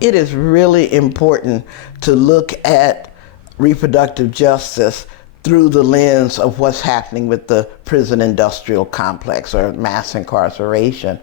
It is really important to look at reproductive justice through the lens of what's happening with the prison industrial complex or mass incarceration.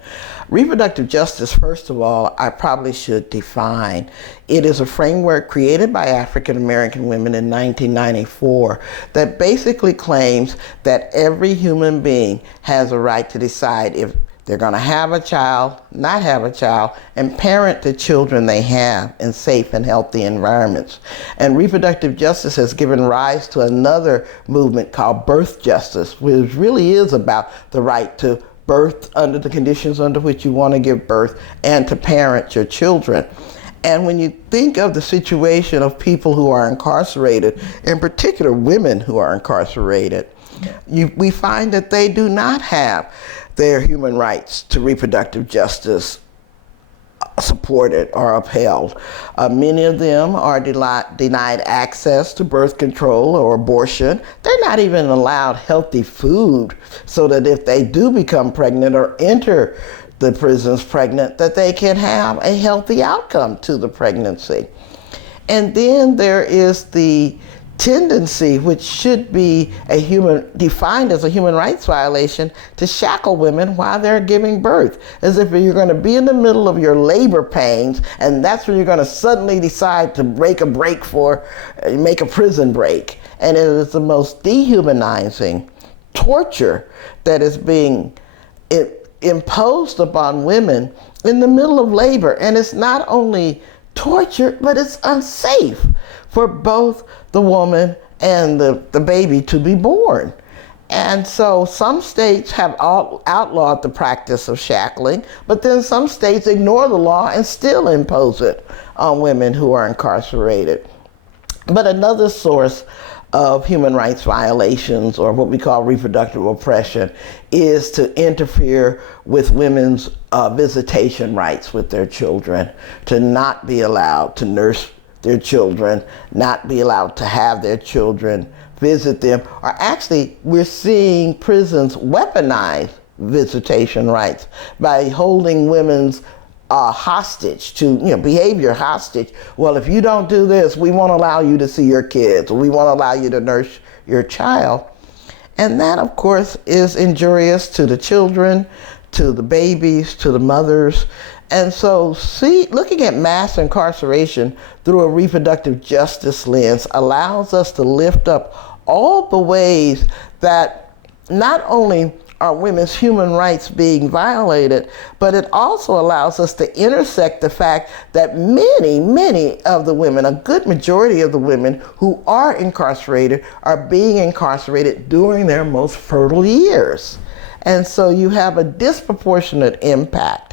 Reproductive justice, first of all, I probably should define. It is a framework created by African American women in 1994 that basically claims that every human being has a right to decide if they're going to have a child, not have a child, and parent the children they have in safe and healthy environments. And reproductive justice has given rise to another movement called birth justice, which really is about the right to birth under the conditions under which you want to give birth and to parent your children. And when you think of the situation of people who are incarcerated, in particular women who are incarcerated, we find that they do not have their human rights to reproductive justice supported or upheld. Many of them are denied access to birth control or abortion. They're not even allowed healthy food so that if they do become pregnant or enter the prisons pregnant, that they can have a healthy outcome to the pregnancy. And then there is the tendency, which should be defined as a human rights violation, to shackle women while they're giving birth, as if you're going to be in the middle of your labor pains and that's when you're going to suddenly decide to make a prison break. And it is the most dehumanizing torture that is being imposed upon women in the middle of labor. And it's not only torture, but it's unsafe for both the woman and the baby to be born. And so some states have outlawed the practice of shackling, but then some states ignore the law and still impose it on women who are incarcerated. But another source of human rights violations, or what we call reproductive oppression, is to interfere with women's visitation rights with their children, to not be allowed to nurse their children, not be allowed to have their children visit them. Or actually, we're seeing prisons weaponize visitation rights by holding women's hostage to, behavior hostage. Well, if you don't do this, we won't allow you to see your kids, or we won't allow you to nurse your child. And that, of course, is injurious to the children, to the babies, to the mothers. And so looking at mass incarceration through a reproductive justice lens allows us to lift up all the ways that not only are women's human rights being violated, but it also allows us to intersect the fact that many of the women, a good majority of the women who are incarcerated, are being incarcerated during their most fertile years. And so you have a disproportionate impact